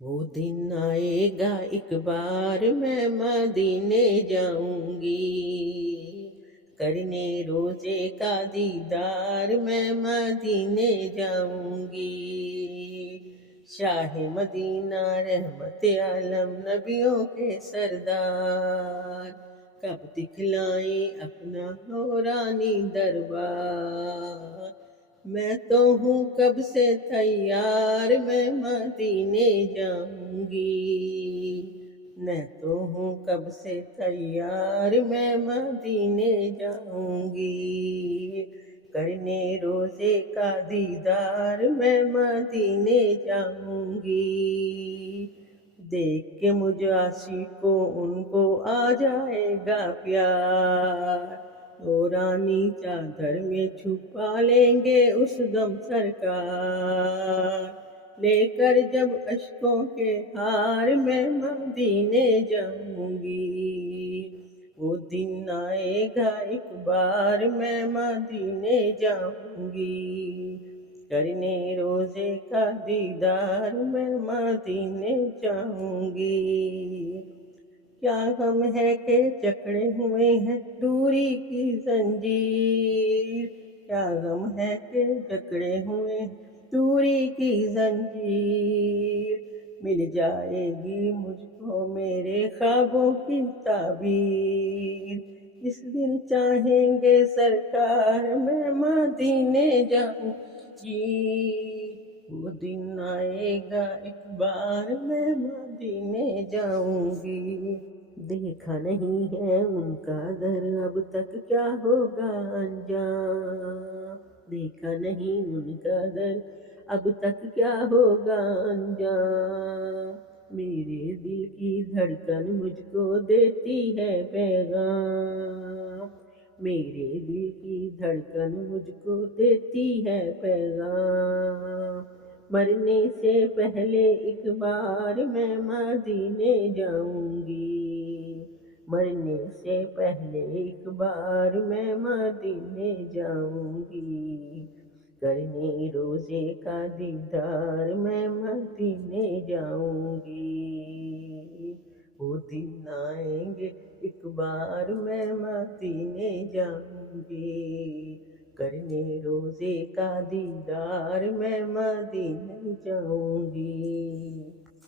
وہ دن آئے گا ایک بار میں مدینے جاؤں گی، کرنے روزے کا دیدار میں مدینے جاؤں گی۔ شاہ مدینہ رحمت عالم نبیوں کے سردار، کب دکھلائیں اپنا نورانی دربار۔ میں تو ہوں کب سے تیار، میں مدینے جاؤں گی۔ میں تو ہوں کب سے تیار، میں مدینے جاؤں گی، کرنے روزے کا دیدار میں مدینے جاؤں گی۔ دیکھ کے مجھ عاشقوں ان کو آ جائے گا پیار، نورانی چادر میں چھپا لیں گے اس دم سرکار۔ لے کر جب اشکوں کے ہار میں مدینے جاؤں گی، وہ دن آئے گا ایک بار میں مدینے جاؤں گی، کرنے روزے کا دیدار میں مدینے جاؤں گی۔ کیا غم ہے کہ جکڑے ہوئے ہیں دوری کی زنجیر، کیا غم ہے کہ جکڑے ہوئے ہیں دوری کی زنجیر۔ مل جائے گی مجھ کو میرے خوابوں کی تعبیر، اس دن چاہیں گے سرکار میں مدینے جاؤں گی، وہ دن آئے گا ایک بار میں مدینے جاؤں گی۔ دیکھا نہیں ہے ان کا در اب تک کیا ہوگا انجام، دیکھا نہیں ان کا در اب تک کیا ہوگا انجام۔ میرے دل کی دھڑکن مجھ کو دیتی ہے پیغام، میرے دل کی دھڑکن مجھ کو دیتی ہے پیغام۔ مرنے سے پہلے ایک بار میں مدینے جاؤں گی، مرنے سے پہلے ایک بار میں مدینے جاؤں گی، کرنے روزے کا دیدار میں مدینے جاؤں گی۔ وہ دن آئیں گے ایک بار میں مدینے جاؤں گی، کرنے روزے کا دیدار میں مدینے جاؤں گی۔